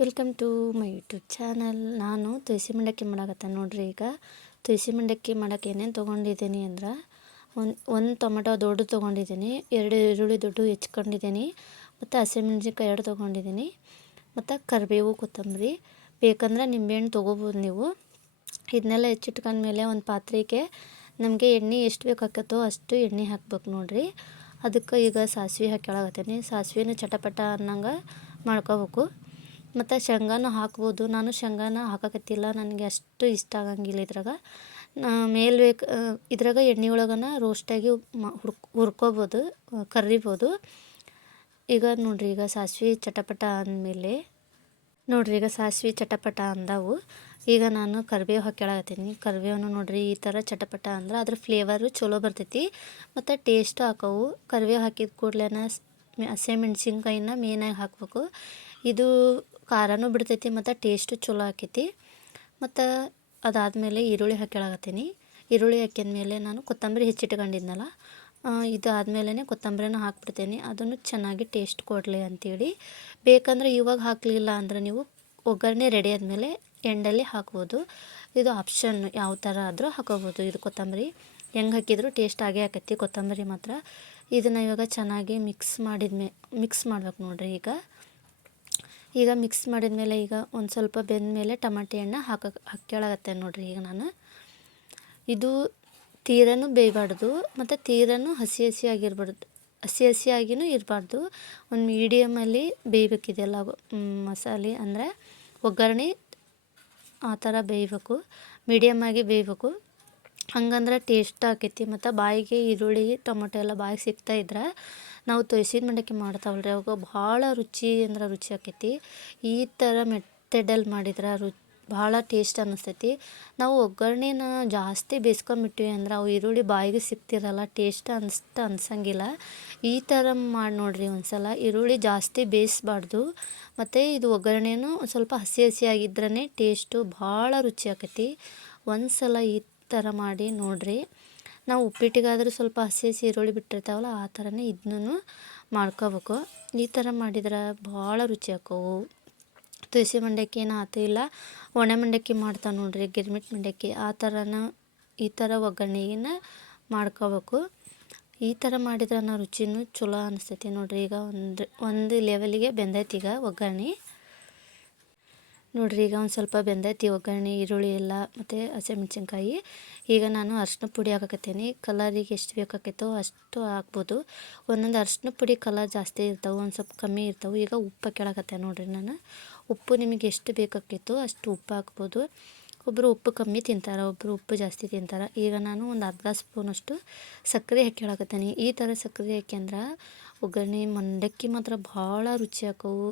Welcome to my YouTube channel. ನಾನು ತುಳಸಿ ಮಂಡಕ್ಕಿ ಮಾಡಕತ್ತ ನೋಡ್ರಿ. ಈಗ ತುಳಸಿ ಮಂಡಕ್ಕಿ ಮಾಡೋಕೆ ಏನೇನು ತೊಗೊಂಡಿದ್ದೀನಿ ಅಂದ್ರೆ ಒಂದು ಟೊಮೆಟೊ ದೊಡ್ಡ ತೊಗೊಂಡಿದ್ದೀನಿ, 2 ಈರುಳ್ಳಿ ದೊಡ್ಡ ಹೆಚ್ಕೊಂಡಿದ್ದೀನಿ, ಮತ್ತು ಹಸಿಮೆಣ್ಸಿನ್ಕಾಯಿ 2 ತೊಗೊಂಡಿದ್ದೀನಿ, ಮತ್ತು ಕರಿಬೇವು ಕೊತ್ತಂಬರಿ ಬೇಕಂದ್ರೆ ನಿಂಬೆಹಣ್ಣು ತೊಗೋಬೋದು ನೀವು. ಇದನ್ನೆಲ್ಲ ಹೆಚ್ಚಿಟ್ಕೊಂಡ್ಮೇಲೆ ಒಂದು ಪಾತ್ರೆಗೆ ನಮಗೆ ಎಣ್ಣೆ ಎಷ್ಟು ಬೇಕಾಗತ್ತೋ ಅಷ್ಟು ಎಣ್ಣೆ ಹಾಕ್ಬೇಕು ನೋಡ್ರಿ. ಅದಕ್ಕೆ ಈಗ ಸಾಸಿವೆ ಹಾಕ್ಯಾಳಕತ್ತೀನಿ. ಸಾಸಿವೆನ ಚಟಪಟ ಅನ್ನಂಗೆ ಮಾಡ್ಕೋಬೇಕು. ಮತ್ತು ಶೇಂಗಾನು ಹಾಕ್ಬೋದು. ನಾನು ಶೇಂಗಾನ ಹಾಕಕತ್ತಿಲ್ಲ, ನನಗೆ ಅಷ್ಟು ಇಷ್ಟ ಆಗಂಗಿಲ್ಲ ಇದ್ರಾಗ. ಮೇಲೆ ಇದ್ರಾಗ ಎಣ್ಣೆ ಒಳಗನ ರೋಸ್ಟಾಗಿ ಹುರ್ಕೋಬೋದು, ಕರಿಬೋದು. ಈಗ ನೋಡ್ರಿ, ಈಗ ಸಾಸಿವೆ ಚಟಪಟ ಅಂದಮೇಲೆ ನೋಡ್ರಿ, ಈಗ ಸಾಸಿವೆ ಚಟಪಟ ಅಂದವು. ಈಗ ನಾನು ಕರಿಬೇವು ಹಾಕ್ಯಾಳಕತ್ತೀನಿ. ಕರಿಬೇವನ್ನು ನೋಡ್ರಿ ಈ ಥರ ಚಟಪಟ ಅಂದ್ರೆ ಅದ್ರ ಫ್ಲೇವರು ಚಲೋ ಬರ್ತೈತಿ ಮತ್ತು ಟೇಸ್ಟು ಹಾಕವು. ಕರಿಬೇವು ಹಾಕಿದ ಕೂಡಲೇ ಹಸಿಮೆಣ್ಸಿನ್ಕಾಯಿನ ಮೇನಾಗಿ ಹಾಕಬೇಕು. ಇದು ಖಾರನೂ ಬಿಡ್ತೈತಿ ಮತ್ತು ಟೇಸ್ಟು ಚಲೋ ಆಕೈತಿ. ಮತ್ತು ಅದಾದಮೇಲೆ ಈರುಳ್ಳಿ ಹಾಕ್ಯಾಳಕತ್ತೀನಿ. ಈರುಳ್ಳಿ ಹಾಕಿದ್ಮೇಲೆ ನಾನು ಕೊತ್ತಂಬರಿ ಹೆಚ್ಚಿಟ್ಕೊಂಡಿದ್ನಲ್ಲ, ಇದು ಆದಮೇಲೆ ಕೊತ್ತಂಬರಿನ ಹಾಕ್ಬಿಡ್ತೀನಿ. ಅದನ್ನು ಚೆನ್ನಾಗಿ ಟೇಸ್ಟ್ ಕೊಡಲಿ ಅಂಥೇಳಿ. ಬೇಕಂದ್ರೆ ಇವಾಗ ಹಾಕಲಿಲ್ಲ ಅಂದರೆ ನೀವು ಒಗ್ಗರಣೆ ರೆಡಿ ಆದಮೇಲೆ ಎಂಡಲ್ಲಿ ಹಾಕ್ಬೋದು. ಇದು ಆಪ್ಷನ್, ಯಾವ ಥರ ಆದರೂ ಹಾಕೋಬೋದು. ಇದು ಕೊತ್ತಂಬರಿ ಹೆಂಗೆ ಹಾಕಿದರೂ ಟೇಸ್ಟ್ ಆಗೇ ಆಕೈತಿ ಕೊತ್ತಂಬರಿ ಮಾತ್ರ. ಇದನ್ನು ಇವಾಗ ಚೆನ್ನಾಗಿ ಮಿಕ್ಸ್ ಮಾಡ್ಬೇಕು ನೋಡ್ರಿ. ಈಗ ಮಿಕ್ಸ್ ಮಾಡಿದ್ಮೇಲೆ ಈಗ ಒಂದು ಸ್ವಲ್ಪ ಬೆಂದಮೇಲೆ ಟಮಾಟೆ ಹಣ್ಣು ಹಾಕ್ಯಾಳಗತ್ತೆ ನೋಡ್ರಿ. ಈಗ ನಾನು ಇದು ತೀರನೂ ಬೇಯಬಾರ್ದು ಮತ್ತು ತೀರನೂ ಹಸಿಯಾಗಿನೂ ಇರಬಾರ್ದು. ಒಂದು ಮೀಡಿಯಮಲ್ಲಿ ಬೇಯಬೇಕಿದೆಲ್ಲ ಮಸಾಲೆ, ಅಂದರೆ ಒಗ್ಗರಣೆ ಆ ಥರ ಬೇಯಬೇಕು, ಮೀಡಿಯಮ್ಮಾಗಿ ಬೇಯಬೇಕು. ಹಂಗಂದ್ರೆ ಟೇಸ್ಟ್ ಆಕೈತಿ. ಮತ್ತು ಬಾಯಿಗೆ ಈರುಳ್ಳಿ ಟೊಮೊಟೊ ಎಲ್ಲ ಬಾಯಿಗೆ ಸಿಗ್ತಾಯಿದ್ರೆ ನಾವು ತೊಯ್ಸಿದ ಮಂಡಕ್ಕಿ ಮಾಡ್ತಾವಲ್ರಿ, ಅವಾಗ ಭಾಳ ರುಚಿ ಅಂದ್ರೆ ರುಚಿ ಆಕೈತಿ. ಈ ಥರ ಮೆಥಡಲ್ಲಿ ಮಾಡಿದ್ರೆ ಭಾಳ ಟೇಸ್ಟ್ ಅನ್ನಿಸ್ತೈತಿ. ನಾವು ಒಗ್ಗರಣೆನ ಜಾಸ್ತಿ ಬೇಯಿಸ್ಕೊಂಬಿಟ್ವಿ ಅಂದ್ರೆ ಅವು ಈರುಳ್ಳಿ ಬಾಯಿಗೆ ಸಿಗ್ತಿರಲ್ಲ, ಟೇಸ್ಟ್ ಅನ್ಸಂಗಿಲ್ಲ. ಈ ಥರ ಮಾಡಿ ನೋಡ್ರಿ ಒಂದ್ಸಲ. ಈರುಳ್ಳಿ ಜಾಸ್ತಿ ಬೇಯಿಸ್ಬಾರ್ದು ಮತ್ತು ಇದು ಒಗ್ಗರಣೆನೂ ಸ್ವಲ್ಪ ಹಸಿಯಾಗಿದ್ರೇ ಟೇಸ್ಟು ಭಾಳ ರುಚಿ ಆಕೈತಿ. ಒಂದು ಸಲ ಈ ಥರ ಮಾಡಿ ನೋಡ್ರಿ. ನಾವು ಉಪ್ಪಿಟ್ಟಿಗಾದರೂ ಸ್ವಲ್ಪ ಹಸಿ ಈರುಳ್ಳಿ ಬಿಟ್ಟಿರ್ತಾವಲ್ಲ, ಆ ಥರನೇ ಇದನ್ನೂ ಮಾಡ್ಕೋಬೇಕು. ಈ ಥರ ಮಾಡಿದ್ರೆ ಭಾಳ ರುಚಿ ಆಕವು. ತುಳಸಿ ಮಂಡಕ್ಕಿ ಏನೂ ಆತು ಇಲ್ಲ, ಒಣ ಮಂಡಕ್ಕಿ ಮಾಡ್ತಾವೆ ನೋಡ್ರಿ, ಗಿರ್ಮಿಟ್ ಮಂಡಕ್ಕಿ, ಆ ಥರನ ಈ ಥರ ಒಗ್ಗರಣೆನ ಮಾಡ್ಕೋಬೇಕು. ಈ ಥರ ಮಾಡಿದ್ರೆ ರುಚಿನೂ ಚಲೋ ಅನಿಸ್ತೈತಿ ನೋಡ್ರಿ. ಈಗ ಒಂದು ಲೆವೆಲಿಗೆ ಬೆಂದೈತಿ ಈಗ ಒಗ್ಗರಣೆ ನೋಡ್ರಿ. ಈಗ ಒಂದು ಸ್ವಲ್ಪ ಬೆಂದೈತಿ ಒಗ್ಗರಣೆ, ಈರುಳ್ಳಿ ಎಲ್ಲ ಮತ್ತು ಹಸಿಮೆಣ್ಸಿನ್ಕಾಯಿ. ಈಗ ನಾನು ಅರಿಶಿನ ಪುಡಿ ಹಾಕಕತ್ತೀನಿ. ಕಲರಿಗೆ ಎಷ್ಟು ಬೇಕಾಕೈತೋ ಅಷ್ಟು ಹಾಕ್ಬೋದು. ಒಂದೊಂದು ಅರಿಶಿನ ಪುಡಿ ಕಲರ್ ಜಾಸ್ತಿ ಇರ್ತಾವೆ, ಒಂದು ಸ್ವಲ್ಪ ಕಮ್ಮಿ ಇರ್ತಾವೆ. ಈಗ ಉಪ್ಪು ಹಾಕ್ಯಾಳಕತ್ತೆ ನೋಡ್ರಿ ನಾನು. ಉಪ್ಪು ನಿಮಗೆ ಎಷ್ಟು ಬೇಕಾಕೈತೋ ಅಷ್ಟು ಉಪ್ಪು ಹಾಕ್ಬೋದು. ಒಬ್ಬರು ಉಪ್ಪು ಕಮ್ಮಿ ತಿಂತಾರೆ, ಒಬ್ಬರು ಉಪ್ಪು ಜಾಸ್ತಿ ತಿಂತಾರೆ. ಈಗ ನಾನು ಒಂದು ಅರ್ಧ ಸ್ಪೂನಷ್ಟು ಸಕ್ಕರೆ ಹಾಕ್ಯಾಳಕತ್ತೀನಿ. ಈ ಥರ ಸಕ್ಕರೆ ಹಾಕ್ಯಂದ್ರೆ ಒಗ್ಗರಣೆ ಮಂಡಕ್ಕಿ ಮಾತ್ರ ಭಾಳ ರುಚಿ ಆಕವು.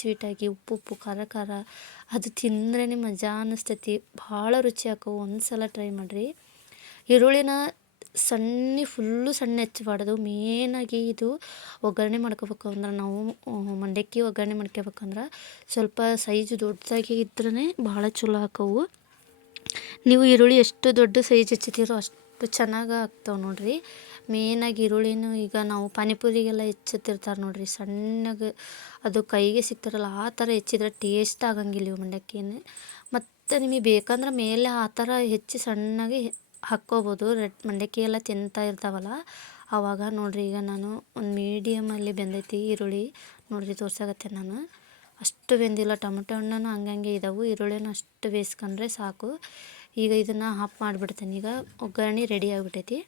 ಸ್ವೀಟಾಗಿ, ಉಪ್ಪು ಖಾರ ಅದು ತಿಂದ್ರೇ ಮಜಾ ಅನ್ನಿಸ್ತೈತಿ. ಭಾಳ ರುಚಿ ಆಕವು. ಒಂದು ಸಲ ಟ್ರೈ ಮಾಡಿರಿ. ಈರುಳ್ಳಿನ ಫುಲ್ಲು ಸಣ್ಣ ಹೆಚ್ಚಬಾರ್ದು. ಮೇನಾಗಿ ಇದು ಒಗ್ಗರಣೆ ಮಾಡ್ಕೋಬೇಕು ಅಂದ್ರೆ, ನಾವು ಮಂಡಕ್ಕಿ ಒಗ್ಗರಣೆ ಮಾಡ್ಕೋಬೇಕಂದ್ರೆ ಸ್ವಲ್ಪ ಸೈಜ್ ದೊಡ್ಡದಾಗಿ ಇದ್ರೇ ಭಾಳ ಚಲೋ ಆಕವು. ನೀವು ಈರುಳ್ಳಿ ಎಷ್ಟು ದೊಡ್ಡ ಸೈಜ್ ಹೆಚ್ಚುತ್ತೀರೋ ಅಷ್ಟು ಚೆನ್ನಾಗಿ ಆಗ್ತಾವೆ ನೋಡ್ರಿ. ಮೇನಾಗಿ ಈರುಳ್ಳಿನೂ ಈಗ ನಾವು ಪಾನಿಪುರಿಗೆಲ್ಲ ಹೆಚ್ಚುತ್ತಿರ್ತಾರೆ ನೋಡ್ರಿ, ಸಣ್ಣಗೆ ಅದು ಕೈಗೆ ಸಿಗ್ತಾರಲ್ಲ, ಆ ಥರ ಹೆಚ್ಚಿದ್ರೆ ಟೇಸ್ಟ್ ಆಗಂಗಿಲ್ಲ ಇವು ಮಂಡಕ್ಕಿನ. ಮತ್ತು ನಿಮಗೆ ಬೇಕಂದ್ರೆ ಮೇಲೆ ಆ ಥರ ಹೆಚ್ಚಿ ಸಣ್ಣಗೆ ಹಾಕ್ಕೋಬೋದು. ಮಂಡಕ್ಕಿ ಎಲ್ಲ ತಿಂತಾ ಇರ್ತಾವಲ್ಲ ಆವಾಗ. ನೋಡ್ರಿ, ಈಗ ನಾನು ಒಂದು ಮೀಡಿಯಮಲ್ಲಿ ಬೆಂದೈತಿ ಈರುಳ್ಳಿ ನೋಡ್ರಿ, ತೋರ್ಸಾಗತ್ತೆ ನಾನು. ಅಷ್ಟು ಬೆಂದಿಲ್ಲ, ಟೊಮೆಟೊ ಹಣ್ಣು ಹಂಗಂಗೆ ಇದಾವೆ, ಈರುಳ್ಳಿನೂ ಅಷ್ಟು ಬೇಯಿಸ್ಕೊಂಡ್ರೆ ಸಾಕು. ಈಗ ಇದನ್ನು ಆಫ್ ಮಾಡಿಬಿಡ್ತೀನಿ. ಈಗ ಒಗ್ಗರಣೆ ರೆಡಿ ಆಗಿಬಿಟ್ಟೈತಿ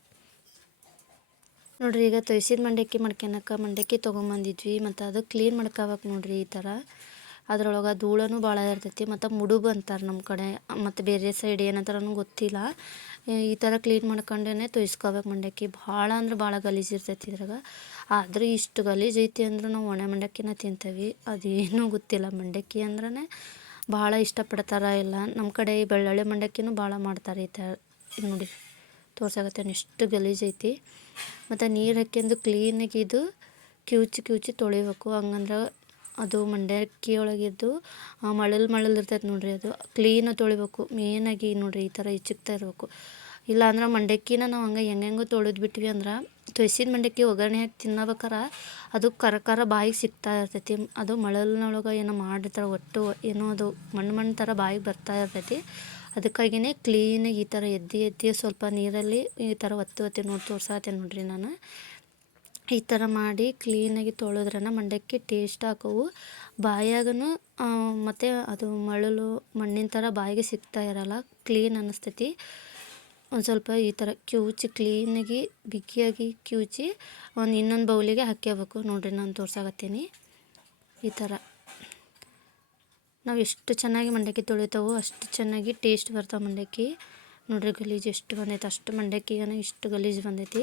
ನೋಡ್ರಿ. ಈಗ ತೊಯ್ಸಿದ ಮಂಡಕ್ಕಿ ಮಂಡಕ್ಕಿ ತೊಗೊಂಬಂದಿದ್ವಿ ಮತ್ತು ಅದು ಕ್ಲೀನ್ ಮಾಡ್ಕೋಬೇಕು ನೋಡ್ರಿ. ಈ ಥರ ಅದ್ರೊಳಗೆ ಧೂಳನೂ ಭಾಳ ಇರ್ತೈತಿ ಮತ್ತು ಮುಡುಬು ಅಂತಾರೆ ನಮ್ಮ ಕಡೆ, ಮತ್ತು ಬೇರೆ ಸೈಡ್ ಏನಂತಾರನೂ ಗೊತ್ತಿಲ್ಲ. ಈ ಥರ ಕ್ಲೀನ್ ಮಾಡ್ಕೊಂಡೇ ತೊಯ್ಸ್ಕೋಬೇಕು ಮಂಡಕ್ಕಿ. ಭಾಳ ಅಂದ್ರೆ ಭಾಳ ಗಲೀಜು ಇರ್ತೈತಿ ಇದ್ರಾಗ. ಆದರೆ ಇಷ್ಟು ಗಲೀಜು ಐತಿ ಅಂದ್ರೆ ನಾವು ಒಣ ಮಂಡಕ್ಕಿನ ತಿಂತೀವಿ, ಅದೇನೂ ಗೊತ್ತಿಲ್ಲ. ಮಂಡಕ್ಕಿ ಅಂದ್ರೆ ಭಾಳ ಇಷ್ಟಪಡ್ತಾರೆ ಎಲ್ಲ ನಮ್ಮ ಕಡೆ. ಈ ಬೆಳ್ಳುಳ್ಳಿ ಮಂಡಕ್ಕಿನೂ ಭಾಳ ಮಾಡ್ತಾರೆ ಈ ಥರ. ನೋಡಿ ತೋರ್ಸಾಗತ್ತೆ ಎಷ್ಟು ಗಲೀಜು ಐತಿ. ಮತ್ತು ನೀರು ಹಾಕ್ಯಂದು ಕ್ಲೀನಾಗಿ ಇದು ಕಿವುಚಿ ತೊಳಿಬೇಕು. ಹಂಗಂದ್ರೆ ಅದು ಮಂಡಕ್ಕಿ ಒಳಗಿದ್ದು ಮಳಲು ಇರ್ತೈತೆ ನೋಡ್ರಿ, ಅದು ಕ್ಲೀನಾಗಿ ತೊಳಿಬೇಕು. ಮೇನಾಗಿ ನೋಡ್ರಿ ಈ ಥರ ಇರಬೇಕು. ಇಲ್ಲಾಂದ್ರೆ ಮಂಡಕ್ಕಿನ ನಾವು ಹಂಗೆ ಹೆಂಗೆಂಗೋ ತೊಳೆದು ಬಿಟ್ವಿ ಅಂದ್ರೆ ತೊಯ್ಸಿದ ಮಂಡಕ್ಕಿ ಒಗ್ಗರಣೆ ಹಾಕಿ ತಿನ್ನಬೇಕಾರೆ ಅದು ಕರ ಬಾಯಿಗೆ ಸಿಗ್ತಾ ಇರ್ತೈತಿ. ಅದು ಮಳಲ್ನೊಳಗೆ ಏನೋ ಮಾಡಿರ್ತಾರೆ, ಒಟ್ಟು ಏನೋ ಅದು ಮಣ್ಣು ಥರ ಬಾಯಿಗೆ ಬರ್ತಾ ಇರ್ತೈತಿ. ಅದಕ್ಕಾಗಿಯೇ ಕ್ಲೀನಾಗಿ ಈ ಥರ ಎತ್ತಿ ಸ್ವಲ್ಪ ನೀರಲ್ಲಿ ಈ ಥರ ಒತ್ತಿ ತೋರ್ಸಾತೀನಿ ನೋಡ್ರಿ ನಾನು. ಈ ಥರ ಮಾಡಿ ಕ್ಲೀನಾಗಿ ತೊಳೆದ್ರನ ಮಂಡಕ್ಕಿ ಟೇಸ್ಟ್ ಹಾಕವು. ಬಾಯಾಗೂ ಮತ್ತು ಅದು ಮಣ್ಣಿನ ಥರ ಬಾಯಿಗೆ ಸಿಗ್ತಾ ಇರಲ್ಲ, ಕ್ಲೀನ್ ಅನ್ನಿಸ್ತೈತಿ. ಒಂದು ಸ್ವಲ್ಪ ಈ ಥರ ಕ್ಲೀನಾಗಿ ಬಿಗಿಯಾಗಿ ಇನ್ನೊಂದು ಬೌಲಿಗೆ ಹಾಕ್ಕೋಬೇಕು ನೋಡ್ರಿ. ನಾನು ತೋರ್ಸಾಕತ್ತೀನಿ ಈ ಥರ. ನಾವು ಎಷ್ಟು ಚೆನ್ನಾಗಿ ಮಂಡಕ್ಕಿ ತೊಳಿತಾವೋ ಅಷ್ಟು ಚೆನ್ನಾಗಿ ಟೇಸ್ಟ್ ಬರ್ತಾವೆ ಮಂಡಕ್ಕಿ. ನೋಡ್ರಿ ಗಲೀಜು ಎಷ್ಟು ಬಂದೈತೆ, ಅಷ್ಟು ಮಂಡಕ್ಕಿಗೆ ಇಷ್ಟು ಗಲೀಜು ಬಂದೈತಿ.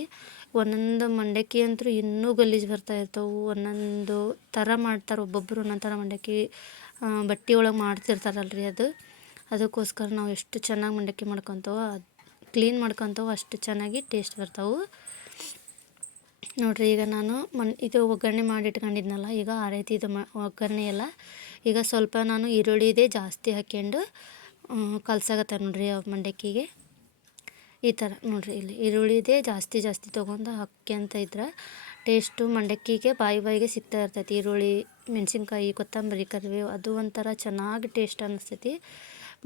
ಒಂದೊಂದು ಮಂಡಕ್ಕಿ ಅಂತೂ ಇನ್ನೂ ಗಲೀಜು ಬರ್ತಾ ಇರ್ತವೆ. ಒಂದೊಂದು ಥರ ಮಾಡ್ತಾರೆ, ಒಬ್ಬೊಬ್ಬರು ಒಂದೊಂದು ಥರ ಮಂಡಕ್ಕಿ ಬಟ್ಟೆ ಒಳಗೆ ಮಾಡ್ತಿರ್ತಾರಲ್ರಿ. ಅದಕ್ಕೋಸ್ಕರ ನಾವು ಎಷ್ಟು ಚೆನ್ನಾಗಿ ಮಂಡಕ್ಕಿ ಮಾಡ್ಕೊತಾವೋ ಕ್ಲೀನ್ ಮಾಡ್ಕೊತಾವೋ ಅಷ್ಟು ಚೆನ್ನಾಗಿ ಟೇಸ್ಟ್ ಬರ್ತಾವೆ ನೋಡ್ರಿ. ಈಗ ನಾನು ಇದು ಒಗ್ಗರಣೆ ಮಾಡಿ ಇಟ್ಕೊಂಡಿದ್ನಲ್ಲ, ಈಗ ಆರೈತಿ ಇದು ಒಗ್ಗರಣೆ ಎಲ್ಲ. ಈಗ ಸ್ವಲ್ಪ ನಾನು ಈರುಳ್ಳಿದೇ ಜಾಸ್ತಿ ಹಾಕ್ಕೊಂಡು ಕಲ್ಸಾಕತ್ತೆ ನೋಡ್ರಿ ಮಂಡಕ್ಕಿಗೆ. ಈ ಥರ ನೋಡ್ರಿ, ಇಲ್ಲಿ ಈರುಳ್ಳಿದೇ ಜಾಸ್ತಿ ತೊಗೊಂಡು ಹಾಕ್ಯಂತ ಇದ್ರೆ ಟೇಸ್ಟು ಮಂಡಕ್ಕಿಗೆ ಬಾಯಿಗೆ ಸಿಗ್ತಾ ಇರ್ತೈತಿ. ಈರುಳ್ಳಿ, ಮೆಣಸಿನ್ಕಾಯಿ, ಕೊತ್ತಂಬರಿ, ಕರಿಬೇವು ಅದು ಒಂಥರ ಚೆನ್ನಾಗಿ ಟೇಸ್ಟ್ ಅನ್ನಿಸ್ತೈತಿ.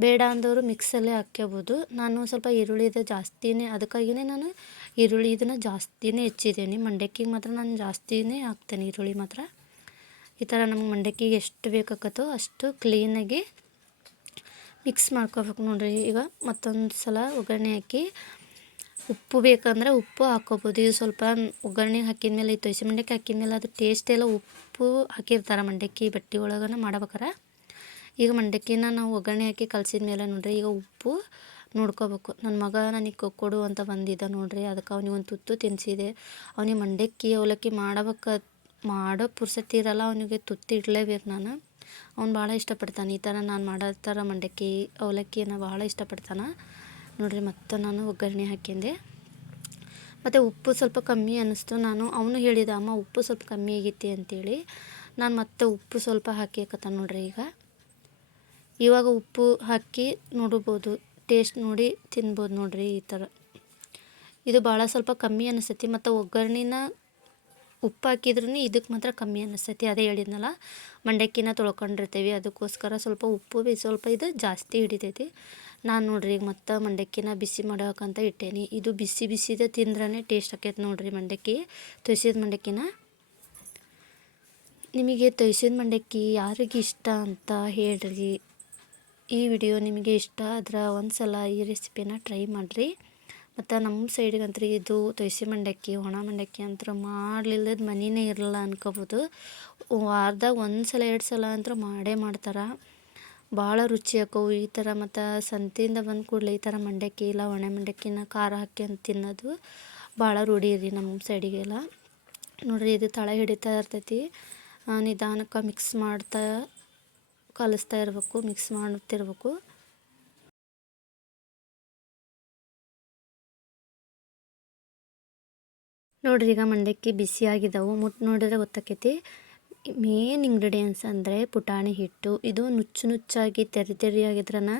ಬೇಡ ಅಂದವರು ಮಿಕ್ಸಲ್ಲೇ ಹಾಕ್ಕೋಬೋದು. ನಾನು ಸ್ವಲ್ಪ ಈರುಳ್ಳಿದು ಜಾಸ್ತಿನೇ, ಅದಕ್ಕಾಗಿಯೇ ನಾನು ಈರುಳ್ಳಿ ಇದನ್ನು ಜಾಸ್ತಿನೇ ಹೆಚ್ಚಿದ್ದೀನಿ. ಮಂಡಕ್ಕಿಗೆ ಮಾತ್ರ ನಾನು ಜಾಸ್ತಿನೇ ಹಾಕ್ತೇನೆ ಈರುಳ್ಳಿ ಮಾತ್ರ. ಈ ಥರ ನಮ್ಗೆ ಮಂಡಕ್ಕಿಗೆ ಎಷ್ಟು ಬೇಕಾಗತ್ತೋ ಅಷ್ಟು ಕ್ಲೀನಾಗಿ ಮಿಕ್ಸ್ ಮಾಡ್ಕೋಬೇಕು ನೋಡ್ರಿ. ಈಗ ಮತ್ತೊಂದು ಸಲ ಒಗ್ಗರಣೆ ಹಾಕಿ ಉಪ್ಪು ಬೇಕಂದ್ರೆ ಉಪ್ಪು ಹಾಕ್ಕೋಬೋದು. ಇದು ಸ್ವಲ್ಪ ಒಗ್ಗರಣೆಗೆ ಹಾಕಿದ ಮೇಲೆ, ಈ ತೊಯ್ಸಿ ಮಂಡಕ್ಕಿ ಹಾಕಿದ ಮೇಲೆ ಅದು ಟೇಸ್ಟ್ ಎಲ್ಲ ಉಪ್ಪು ಹಾಕಿರ್ತಾರೆ ಮಂಡಕ್ಕಿ ಬಟ್ಟೆ ಒಳಗನ ಮಾಡ್ಬೇಕಾರೆ. ಈಗ ಮಂಡಕ್ಕಿನ ನಾವು ಒಗ್ಗರಣೆ ಹಾಕಿ ಕಲಸಿದ ಮೇಲೆ ನೋಡ್ರಿ, ಈಗ ಉಪ್ಪು ನೋಡ್ಕೋಬೇಕು. ನನ್ನ ಮಗ ನನಗೆ ಕೊಡು ಅಂತ ಬಂದಿದ್ದ ನೋಡ್ರಿ, ಅದಕ್ಕೆ ಅವನಿಗೆ ಒಂದು ತುತ್ತು ತಿನ್ನಿಸಿದೆ. ಅವನಿಗೆ ಮಂಡಕ್ಕಿ ಅವಲಕ್ಕಿ ಮಾಡೋ ಪುರ್ಸತಿ ಇರಲ್ಲ, ಅವನಿಗೆ ತುತ್ತು ಇಡಲೇಬೇಕು ನಾನು. ಅವ್ನು ಭಾಳ ಇಷ್ಟಪಡ್ತಾನೆ ಈ ಥರ ನಾನು ಮಾಡೋ ಥರ ಮಂಡಕ್ಕಿ ಅವಲಕ್ಕಿನ ಭಾಳ ಇಷ್ಟಪಡ್ತಾನೆ ನೋಡ್ರಿ. ಮತ್ತು ನಾನು ಒಗ್ಗರಣೆ ಹಾಕಿಂದೆ, ಮತ್ತು ಉಪ್ಪು ಸ್ವಲ್ಪ ಕಮ್ಮಿ ಅನ್ನಿಸ್ತು. ಅವನು ಹೇಳಿದ, ಅಮ್ಮ ಉಪ್ಪು ಸ್ವಲ್ಪ ಕಮ್ಮಿ ಆಗೈತಿ ಅಂತೇಳಿ. ನಾನು ಮತ್ತೆ ಉಪ್ಪು ಸ್ವಲ್ಪ ಹಾಕಿ ನೋಡ್ರಿ. ಇವಾಗ ಉಪ್ಪು ಹಾಕಿ ನೋಡ್ಬೋದು, ಟೇಸ್ಟ್ ನೋಡಿ ತಿನ್ಬೋದು ನೋಡ್ರಿ. ಈ ಥರ ಇದು ಭಾಳ ಸ್ವಲ್ಪ ಕಮ್ಮಿ ಅನ್ನಿಸ್ತೈತಿ. ಮತ್ತು ಒಗ್ಗರಣೆನ ಉಪ್ಪು ಹಾಕಿದ್ರೂ ಇದಕ್ಕೆ ಮಾತ್ರ ಕಮ್ಮಿ ಅನ್ನಿಸ್ತೈತಿ. ಅದೇ ಹೇಳಿದ್ನಲ್ಲ, ಮಂಡಕ್ಕಿನ ತೊಳ್ಕೊಂಡಿರ್ತೀವಿ, ಅದಕ್ಕೋಸ್ಕರ ಸ್ವಲ್ಪ ಉಪ್ಪು ಸ್ವಲ್ಪ ಇದು ಜಾಸ್ತಿ ಹಿಡಿತೈತಿ. ನಾನು ನೋಡ್ರಿ ಈಗ ಮತ್ತೆ ಮಂಡಕ್ಕಿನ ಬಿಸಿ ಮಾಡೋಕಂತ ಇಟ್ಟೇನಿ. ಇದು ಬಿಸಿದೇ ತಿಂದ್ರೇ ಟೇಸ್ಟ್ ಆಕೈತೆ ನೋಡ್ರಿ ಮಂಡಕ್ಕಿ, ತೊಯ್ಸಿದ ಮಂಡಕ್ಕಿನ. ನಿಮಗೆ ತೊಯ್ಸಿದ ಮಂಡಕ್ಕಿ ಯಾರಿಗೆ ಇಷ್ಟ ಅಂತ ಹೇಳ್ರಿ. ಈ ವಿಡಿಯೋ ನಿಮಗೆ ಇಷ್ಟ ಆದ್ರೆ ಒಂದು ಸಲ ಈ ರೆಸಿಪಿನ ಟ್ರೈ ಮಾಡಿರಿ. ಮತ್ತು ನಮ್ಮ ಸೈಡಿಗಂತೂ ಇದು ತೊಯ್ಸಿ ಮಂಡಕ್ಕಿ, ಒಣ ಮಂಡಕ್ಕಿ ಅಂತೂ ಮಾಡಲಿಲ್ಲದ ಮನೆಯೇ ಇರಲ್ಲ ಅನ್ಕೋಬೋದು. ವಾರದಾಗ 1 ಸಲ 2 ಸಲ ಅಂತೂ ಮಾಡೇ ಮಾಡ್ತಾರೆ. ಭಾಳ ರುಚಿ ಹಾಕವು ಈ ಥರ. ಮತ್ತು ಸಂತೆಯಿಂದ ಬಂದ ಕೂಡಲೇ ಈ ಥರ ಮಂಡಕ್ಕಿ ಇಲ್ಲ ಒಣ ಮಂಡಕ್ಕಿನ ಖಾರ ಹಾಕಿ ಅಂತ ತಿನ್ನೋದು ಭಾಳ ರೂಢಿ ರೀ ನಮ್ಮ ಸೈಡಿಗೆಲ್ಲ ನೋಡ್ರಿ. ಇದು ತಳ ಹಿಡಿತಾ ಇರ್ತೈತಿ, ನಿಧಾನಕ್ಕೆ ಮಿಕ್ಸ್ ಮಾಡ್ತಾ ಕಲಿಸ್ತಾ ಇರಬೇಕು, ಮಿಕ್ಸ್ ಮಾಡ್ತಿರ್ಬೇಕು. ನೋಡ್ರಿ ಈಗ ಮಂಡಕ್ಕಿ ಬಿಸಿಯಾಗಿದ್ದಾವೆ, ನೋಡಿದ್ರೆ ಗೊತ್ತಾಕೈತಿ. ಮೇನ್ ಇಂಗ್ರೀಡಿಯೆಂಟ್ಸ್ ಅಂದರೆ ಪುಟಾಣಿ ಹಿಟ್ಟು. ಇದು ನುಚ್ಚಾಗಿ ತೆರಿಯಾಗಿದ್ರನ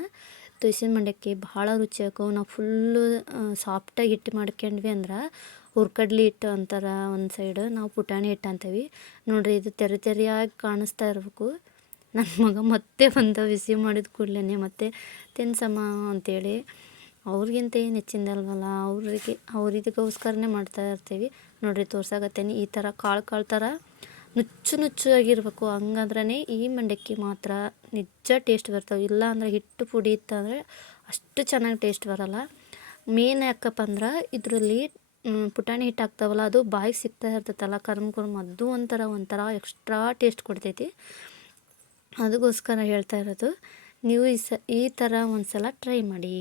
ತೊಯ್ಸಿದ ಮಂಡಕ್ಕಿ ಭಾಳ ರುಚಿ ಹಾಕವು. ನಾವು ಫುಲ್ಲು ಸಾಫ್ಟಾಗಿ ಹಿಟ್ಟು ಮಾಡ್ಕೊಂಡ್ವಿ ಅಂದ್ರೆ ಹುರ್ಕಡ್ಲಿ ಹಿಟ್ಟು ಅಂತಾರೆ ಒಂದು ಸೈಡು, ನಾವು ಪುಟಾಣಿ ಹಿಟ್ಟು ಅಂತೀವಿ ನೋಡ್ರಿ. ಇದು ತೆರಿಯಾಗಿ ಕಾಣಿಸ್ತಾ ಇರಬೇಕು. ನನ್ನ ಮಗ ಮತ್ತೆ ಬಿಸಿ ಮಾಡಿದ ಕೂಡಲೇ ಮತ್ತೆ ತಿನ್ಸಮ್ಮ ಅಂತೇಳಿ. ಅವ್ರಿಗಿಂತ ಏನು ಹೆಚ್ಚಿಂದಲ್ವಲ್ಲ, ಅವರಿಗೋಸ್ಕರನೇ ಮಾಡ್ತಾ ಇರ್ತೀವಿ ನೋಡ್ರಿ. ತೋರ್ಸಾಕತ್ತೇನೆ ಈ ಥರ ಕಾಳು ಥರ ನುಚ್ಚಾಗಿರ್ಬೇಕು, ಹಂಗಂದ್ರೆ ಈ ಮಂಡಕ್ಕಿ ಮಾತ್ರ ನಿಜ ಟೇಸ್ಟ್ ಬರ್ತಾವೆ. ಇಲ್ಲ ಅಂದ್ರೆ ಹಿಟ್ಟು ಪುಡಿ ಇತ್ತಂದರೆ ಅಷ್ಟು ಚೆನ್ನಾಗಿ ಟೇಸ್ಟ್ ಬರೋಲ್ಲ. ಮೇನ್ ಯಾಕಪ್ಪ ಅಂದ್ರೆ ಇದರಲ್ಲಿ ಪುಟಾಣಿ ಹಿಟ್ಟು ಹಾಕ್ತಾವಲ್ಲ, ಅದು ಬಾಯಿಗೆ ಸಿಗ್ತಾ ಇರ್ತೈತಲ್ಲ ಕರ್ಮ್ ಅದು ಒಂಥರ ಎಕ್ಸ್ಟ್ರಾ ಟೇಸ್ಟ್ ಕೊಡ್ತೈತಿ. ಅದಕ್ಕೋಸ್ಕರ ಹೇಳ್ತಾ ಇರೋದು, ನೀವು ಈ ಥರ ಒಂದು ಸಲ ಟ್ರೈ ಮಾಡಿ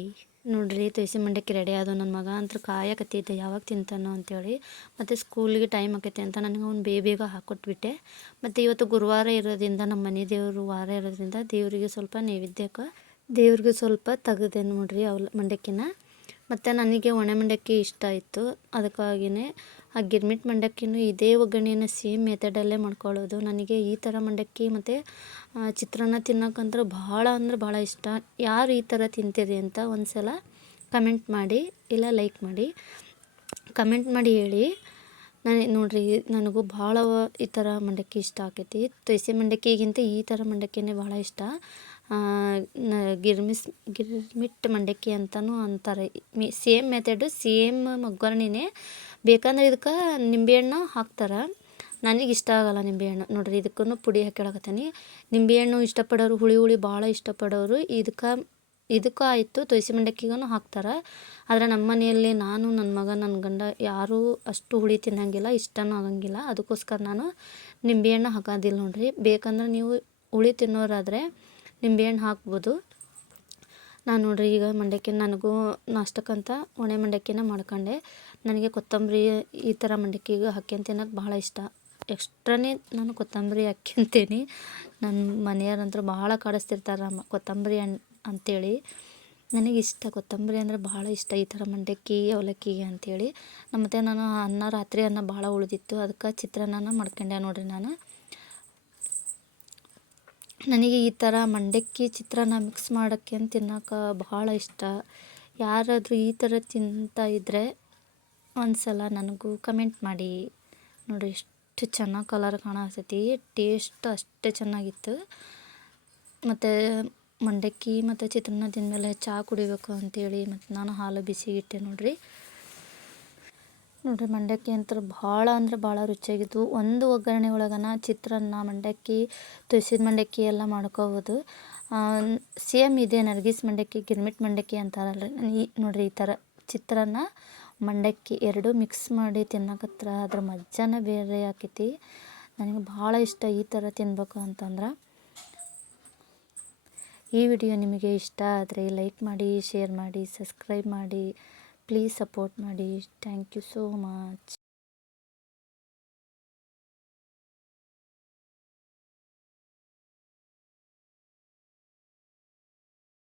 ನೋಡ್ರಿ. ತೊಯ್ಸಿ ಮಂಡಕ್ಕಿ ರೆಡಿ ಆದವು. ನನ್ನ ಮಗ ಅಂತೂ ಕಾಯಕತ್ತಿದ್ದೆ ಯಾವಾಗ ತಿಂತಾನೋ ಅಂತೇಳಿ. ಮತ್ತು ಸ್ಕೂಲಿಗೆ ಟೈಮ್ ಆಕೈತೆ ಅಂತ ನನಗೆ ಅವ್ನು ಬೇಗ ಹಾಕ್ಕೊಟ್ಬಿಟ್ಟೆ. ಮತ್ತು ಇವತ್ತು ಗುರುವಾರ ಇರೋದ್ರಿಂದ, ನಮ್ಮ ಮನೆ ದೇವರು ವಾರ ಇರೋದ್ರಿಂದ ದೇವರಿಗೆ ಸ್ವಲ್ಪ ನೈವೇದ್ಯಕ್ಕೆ ದೇವ್ರಿಗೆ ಸ್ವಲ್ಪ ತೆಗೆದೆ ನೋಡ್ರಿ ಮಂಡಕ್ಕಿನ. ಮತ್ತು ನನಗೆ ಒಣ ಮಂಡಕ್ಕಿ ಇಷ್ಟ ಆಯಿತು, ಅದಕ್ಕಾಗಿಯೇ ಆ ಗಿರ್ಮಿಟ್ ಮಂಡಕ್ಕಿನೂ ಇದೇ ಒಗ್ಗರಣೆಯನ್ನು ಸೇಮ್ ಮೆಥಡಲ್ಲೇ ಮಾಡ್ಕೊಳ್ಳೋದು. ನನಗೆ ಈ ಥರ ಮಂಡಕ್ಕಿ ಮತ್ತು ಚಿತ್ರಾನ್ನ ತಿನ್ನೋಕ್ಕಂದ್ರೆ ಭಾಳ ಇಷ್ಟ. ಯಾರು ಈ ಥರ ತಿಂತೀರಿ ಅಂತ ಒಂದು ಸಲ ಕಮೆಂಟ್ ಮಾಡಿ ಇಲ್ಲ ಲೈಕ್ ಮಾಡಿ. ಕಮೆಂಟ್ ಮಾಡಿ ಹೇಳಿ. ನೋಡಿರಿ ನನಗೂ ಭಾಳ ಈ ಥರ ಮಂಡಕ್ಕಿ ಇಷ್ಟ ಆಕೈತಿ. ತುಳಸಿ ಮಂಡಕ್ಕಿಗಿಂತ ಈ ಥರ ಮಂಡಕ್ಕಿನೇ ಭಾಳ ಇಷ್ಟ. ಗಿರ್ಮಿಟ್ ಮಂಡಕ್ಕಿ ಅಂತಲೂ ಅಂತಾರೆ. ಸೇಮ್ ಮೆಥಡು, ಸೇಮ್ ಒಗ್ಗರಣೆನೇ. ಬೇಕಂದ್ರೆ ಇದಕ್ಕೆ ನಿಂಬೆಹಣ್ಣು ಹಾಕ್ತಾರೆ. ನನಗೆ ಇಷ್ಟ ಆಗಲ್ಲ ನಿಂಬೆಹಣ್ಣು. ನೋಡಿರಿ ಇದಕ್ಕೂ ಪುಡಿ ಹಾಕ್ಯಾಳಕತ್ತೀನಿ. ನಿಂಬೆಹಣ್ಣು ಇಷ್ಟಪಡೋರು, ಹುಳಿ ಭಾಳ ಇಷ್ಟಪಡೋರು ಇದಕ್ಕೂ ಆಯಿತು, ತುಳಸಿ ಮಂಡಕ್ಕಿಗೂ ಹಾಕ್ತಾರೆ. ಆದರೆ ನಮ್ಮ ಮನೆಯಲ್ಲಿ ನಾನು, ನನ್ನ ಮಗ, ನನ್ನ ಗಂಡ ಯಾರೂ ಅಷ್ಟು ಹುಳಿ ತಿನ್ನೋಂಗಿಲ್ಲ, ಇಷ್ಟನೂ ಆಗಂಗಿಲ್ಲ. ಅದಕ್ಕೋಸ್ಕರ ನಾನು ನಿಂಬೆಹಣ್ಣು ಹಾಕೋದಿಲ್ಲ ನೋಡಿರಿ. ಬೇಕಂದ್ರೆ ನೀವು ಹುಳಿ ತಿನ್ನೋರಾದರೆ ನಿಂಬೆಹಣ್ಣು ಹಾಕ್ಬೋದು. ನಾನು ನೋಡಿರಿ ಈಗ ಮಂಡಕ್ಕಿ ನನಗೂ ನಾಷ್ಟಕ್ಕಂತ ಒಣ ಮಂಡಕ್ಕಿನ ಮಾಡ್ಕೊಂಡೆ. ನನಗೆ ಕೊತ್ತಂಬರಿ ಈ ಥರ ಮಂಡಕ್ಕಿಗೆ ಹಾಕ್ಯಂಡು ತಿನ್ನೋಕೆ ಭಾಳ ಇಷ್ಟ. ಎಕ್ಸ್ಟ್ರಾನೇ ನಾನು ಕೊತ್ತಂಬರಿ ಹಾಕ್ಯಂತೀನಿ. ನನ್ನ ಮನೆಯವ್ರಂತೂ ಭಾಳ ಕಾಡಿಸ್ತಿರ್ತಾರೆ ಕೊತ್ತಂಬರಿ ಅಂಥೇಳಿ. ನನಗಿಷ್ಟ ಕೊತ್ತಂಬರಿ ಅಂದರೆ ಭಾಳ ಇಷ್ಟ ಈ ಥರ ಮಂಡಕ್ಕಿ ಅವಲಕ್ಕಿಗೆ ಅಂಥೇಳಿ. ಮತ್ತು ನಾನು ರಾತ್ರಿ ಅನ್ನ ಭಾಳ ಉಳಿದಿತ್ತು, ಅದಕ್ಕೆ ಚಿತ್ರಾನ್ನ ಮಾಡ್ಕೊಂಡೆ ನೋಡಿರಿ ನಾನು. ನನಗೆ ಈ ಥರ ಮಂಡಕ್ಕಿ ಚಿತ್ರಾನ್ನ ಮಿಕ್ಸ್ ಮಾಡೋಕ್ಕೆ ತಿನ್ನೋಕೆ ಭಾಳ ಇಷ್ಟ. ಯಾರಾದರೂ ಈ ಥರ ತಿಂತಾ ಇದ್ದರೆ ಒಂದು ಸಲ ನನಗೂ ಕಮೆಂಟ್ ಮಾಡಿ. ನೋಡಿರಿ ಎಷ್ಟು ಚೆನ್ನಾಗಿ ಕಲರ್ ಕಾಣಿಸ್ತೈತಿ, ಟೇಸ್ಟ್ ಅಷ್ಟೇ ಚೆನ್ನಾಗಿತ್ತು. ಮತ್ತು ಮಂಡಕ್ಕಿ ಮತ್ತು ಚಿತ್ರಾನ್ನ ತಿಂದಮೇಲೆ ಚಹಾ ಕುಡಿಬೇಕು ಅಂಥೇಳಿ ಮತ್ತು ನಾನು ಹಾಲು ಬಿಸಿಗಿಟ್ಟೆ ನೋಡಿರಿ ಮಂಡಕ್ಕಿ ಅಂತೂ ಭಾಳ ಅಂದ್ರೆ ಭಾಳ ರುಚಿಯಾಗಿತ್ತು. ಒಂದು ಒಗ್ಗರಣೆ ಒಳಗನ ಚಿತ್ರಾನ್ನ, ಮಂಡಕ್ಕಿ, ತುಳಸಿದ ಮಂಡಕ್ಕಿ ಎಲ್ಲ ಮಾಡ್ಕೋಬೋದು. ಸೇಮ್ ಇದೆ ನರ್ಗಿಸ್ ಮಂಡಕ್ಕಿ, ಗಿರ್ಮಿಟ್ ಮಂಡಕ್ಕಿ ಅಂತಾರಲ್ರಿ. ನೋಡಿರಿ ಈ ಥರ ಚಿತ್ರಾನ್ನ, ಮಂಡಕ್ಕಿ ಎರಡೂ ಮಿಕ್ಸ್ ಮಾಡಿ ತಿನ್ನಕತ್ರ ಅದ್ರ ಮಜಾನೇ ಬೇರೆ ಆಕೈತಿ. ನನಗೆ ಭಾಳ ಇಷ್ಟ ಈ ಥರ ತಿನ್ಬೇಕು ಅಂತಂದ್ರೆ. ಈ ವಿಡಿಯೋ ನಿಮಗೆ ಇಷ್ಟ ಆದರೆ ಲೈಕ್ ಮಾಡಿ, ಶೇರ್ ಮಾಡಿ, ಸಬ್ಸ್ಕ್ರೈಬ್ ಮಾಡಿ, ಪ್ಲೀಸ್ ಸಪೋರ್ಟ್ ಮಾಡಿ. Thank you so much.